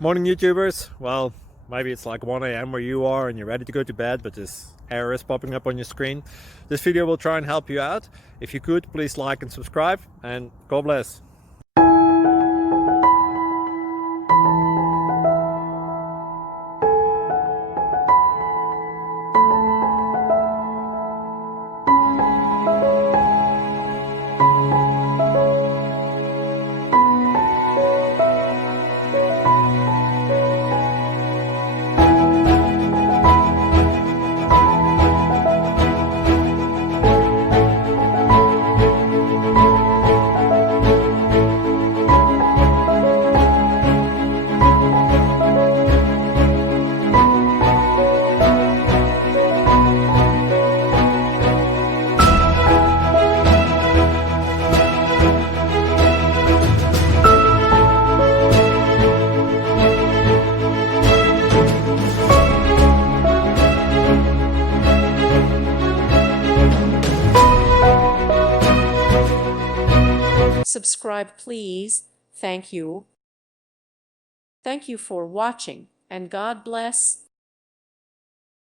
Morning YouTubers. Well, maybe it's like 1 a.m. where you are and you're ready to go to bed, but this error is popping up on your screen. This video will try and help you out. If you could, please like and subscribe, and God bless. Subscribe, please. Thank you. Thank you for watching, and God bless.